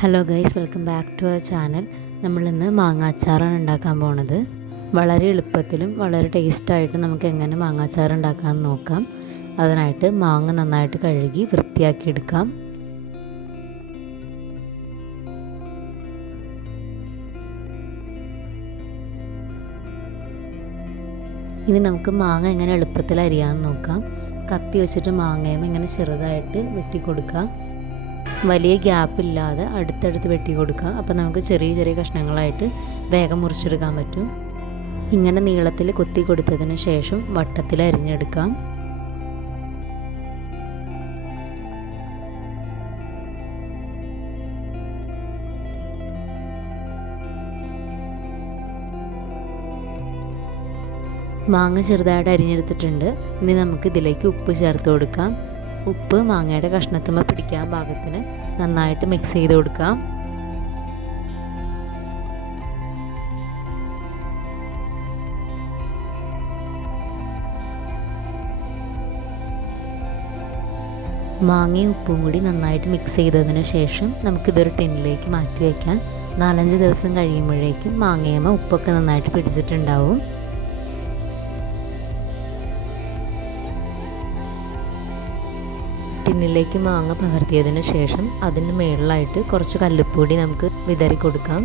Hello guys, welcome back to our channel. നമ്മളിന്ന് മാങ്ങ അച്ചാറാണ് ഉണ്ടാക്കാൻ പോണത്. വളരെ എളുപ്പത്തിലും വളരെ ടേസ്റ്റായിട്ടും നമുക്ക് എങ്ങനെ മാങ്ങ അച്ചാർ ഉണ്ടാക്കാമെന്ന് നോക്കാം. അതിനായിട്ട് മാങ്ങ നന്നായിട്ട് കഴുകി വൃത്തിയാക്കി എടുക്കാം. ഇനി നമുക്ക് മാങ്ങ എങ്ങനെ എളുപ്പത്തിൽ അരിയാമെന്ന് നോക്കാം. കത്തി വെച്ചിട്ട് മാങ്ങയും ഇങ്ങനെ ചെറുതായിട്ട് വെട്ടി കൊടുക്കാം. വലിയ ഗ്യാപ്പില്ലാതെ അടുത്തടുത്ത് വെട്ടി കൊടുക്കുക. അപ്പോൾ നമുക്ക് ചെറിയ ചെറിയ കഷ്ണങ്ങളായിട്ട് വേഗം മുറിച്ചെടുക്കാൻ പറ്റും. ഇങ്ങനെ നീളത്തിൽ കൊത്തി കൊടുത്തതിന് ശേഷം വട്ടത്തിൽ അരിഞ്ഞെടുക്കാം. മാങ്ങ ചെറുതായിട്ട് അരിഞ്ഞെടുത്തിട്ടുണ്ട്. ഇനി നമുക്ക് ഇതിലേക്ക് ഉപ്പ് ചേർത്ത് കൊടുക്കാം. ഉപ്പ് മാങ്ങയുടെ കഷ്ണത്തുമ്മ പിടിക്കാൻ പാകത്തിന് നന്നായിട്ട് മിക്സ് ചെയ്ത് കൊടുക്കാം. മാങ്ങയും ഉപ്പും കൂടി നന്നായിട്ട് മിക്സ് ചെയ്തതിന് ശേഷം നമുക്കിതൊരു ടിന്നിലേക്ക് മാറ്റി വയ്ക്കാം. 4-5 ദിവസം കഴിയുമ്പോഴേക്കും മാങ്ങയമ്മ ഉപ്പൊക്കെ നന്നായിട്ട് പിടിച്ചിട്ടുണ്ടാവും. ടിന്നിലേക്ക് മാങ്ങ പകർത്തിയതിന് ശേഷം അതിന് മുകളിലായിട്ട് കുറച്ച് കല്ലുപ്പൊടി നമുക്ക് വിതറി കൊടുക്കാം.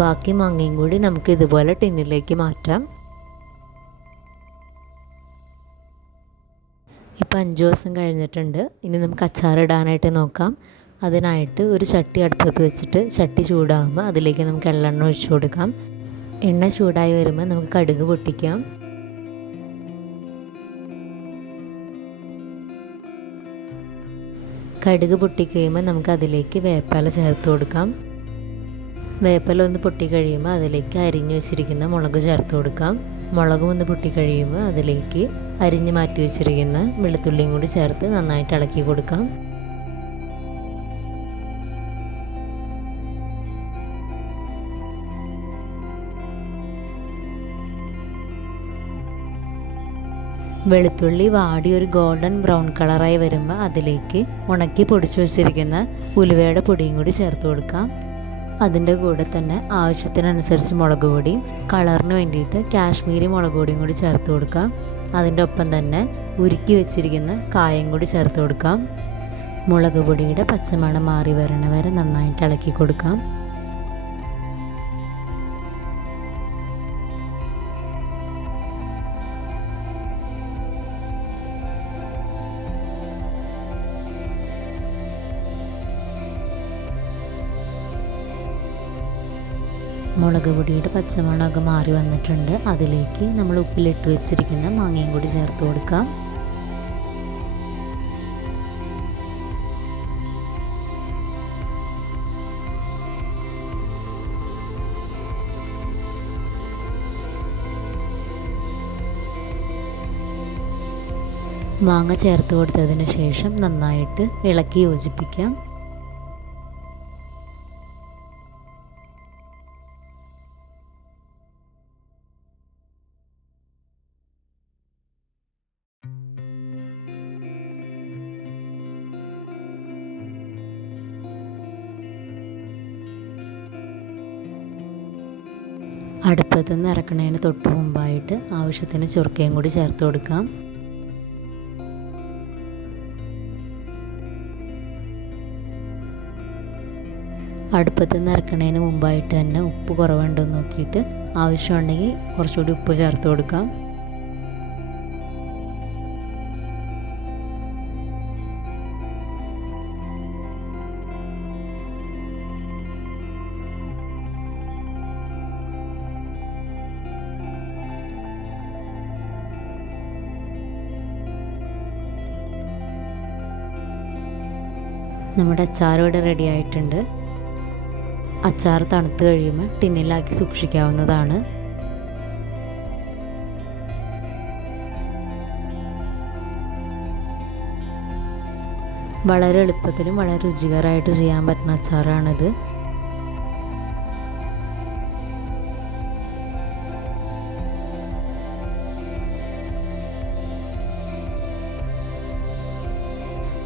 ബാക്കി മാങ്ങയും കൂടി നമുക്ക് ഇതുപോലെ ടിന്നിലേക്ക് മാറ്റാം. ഇപ്പം 5 ദിവസം കഴിഞ്ഞിട്ടുണ്ട്. ഇനി നമുക്ക് അച്ചാറിടാനായിട്ട് നോക്കാം. അതിനായിട്ട് ഒരു ചട്ടി അടുപ്പത്ത് വെച്ചിട്ട് ചട്ടി ചൂടാകുമ്പോൾ അതിലേക്ക് നമുക്ക് എള്ളെണ്ണ ഒഴിച്ചു കൊടുക്കാം. എണ്ണ ചൂടായി വരുമ്പോൾ നമുക്ക് കടുക് പൊട്ടിക്കാം. കടുക് പൊട്ടിക്കഴിയുമ്പോൾ നമുക്ക് അതിലേക്ക് വേപ്പില ചേർത്ത് കൊടുക്കാം. വേപ്പില ഒന്ന് പൊട്ടിക്കഴിയുമ്പോൾ അതിലേക്ക് അരിഞ്ഞു വെച്ചിരിക്കുന്ന മുളക് ചേർത്ത് കൊടുക്കാം. മുളകും ഒന്ന് പൊട്ടിക്കഴിയുമ്പോൾ അതിലേക്ക് അരിഞ്ഞ് മാറ്റി വെച്ചിരിക്കുന്ന വെളുത്തുള്ളിയും കൂടി ചേർത്ത് നന്നായിട്ട് ഇളക്കി കൊടുക്കാം. വെളുത്തുള്ളി വാടി ഒരു ഗോൾഡൻ ബ്രൗൺ കളറായി വരുമ്പോൾ അതിലേക്ക് ഉണക്കി പൊടിച്ചു വെച്ചിരിക്കുന്ന ഉലുവയുടെ പൊടിയും കൂടി ചേർത്ത് കൊടുക്കാം. അതിൻ്റെ കൂടെ തന്നെ ആവശ്യത്തിനനുസരിച്ച് മുളക് പൊടിയും കളറിന് വേണ്ടിയിട്ട് കാശ്മീരി മുളക് പൊടിയും കൂടി ചേർത്ത് കൊടുക്കാം. അതിൻ്റെ ഒപ്പം തന്നെ ഉരുക്കി വെച്ചിരിക്കുന്ന കായം കൂടി ചേർത്ത് കൊടുക്കാം. മുളക് പൊടിയുടെ പച്ചമണം മാറി വരണ വരെ നന്നായിട്ട് ഇളക്കി കൊടുക്കാം. മുളക് പൊടിയുടെ പച്ചമണമൊക്കെ മാറി വന്നിട്ടുണ്ട്. അതിലേക്ക് നമ്മൾ ഉപ്പിലിട്ട് വെച്ചിരിക്കുന്ന മാങ്ങയും കൂടി ചേർത്ത് കൊടുക്കാം. മാങ്ങ ചേർത്ത് കൊടുത്തതിന് ശേഷം നന്നായിട്ട് ഇളക്കി യോജിപ്പിക്കാം. അടുപ്പത്തു നിന്ന് ഇറക്കുന്നതിന് തൊട്ട് മുമ്പായിട്ട് ആവശ്യത്തിന് ചുർക്കയും കൂടി ചേർത്ത് കൊടുക്കാം. അടുപ്പത്തു നിന്ന് ഇറക്കുന്നതിന് മുമ്പായിട്ട് തന്നെ ഉപ്പ് കുറവുണ്ടോ എന്ന് നോക്കിയിട്ട് ആവശ്യമുണ്ടെങ്കിൽ കുറച്ചുകൂടി ഉപ്പ് ചേർത്ത് കൊടുക്കാം. നമ്മുടെ അച്ചാർ ഇവിടെ റെഡി ആയിട്ടുണ്ട്. അച്ചാർ തണുത്ത് കഴിയുമ്പോൾ ടിന്നിലാക്കി സൂക്ഷിക്കാവുന്നതാണ്. വളരെ എളുപ്പത്തിലും വളരെ രുചികരമായിട്ട് ചെയ്യാൻ പറ്റുന്ന അച്ചാറാണിത്.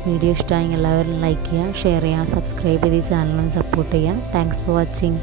വീഡിയോ ഇഷ്ടമായെങ്കിൽ എല്ലാവരും ലൈക്ക് ചെയ്യുക, ഷെയർ ചെയ്യുക, സബ്സ്ക്രൈബ് ചെയ്ത് ഈ ചാനലിന് സപ്പോർട്ട് ചെയ്യുക. Thanks for watching.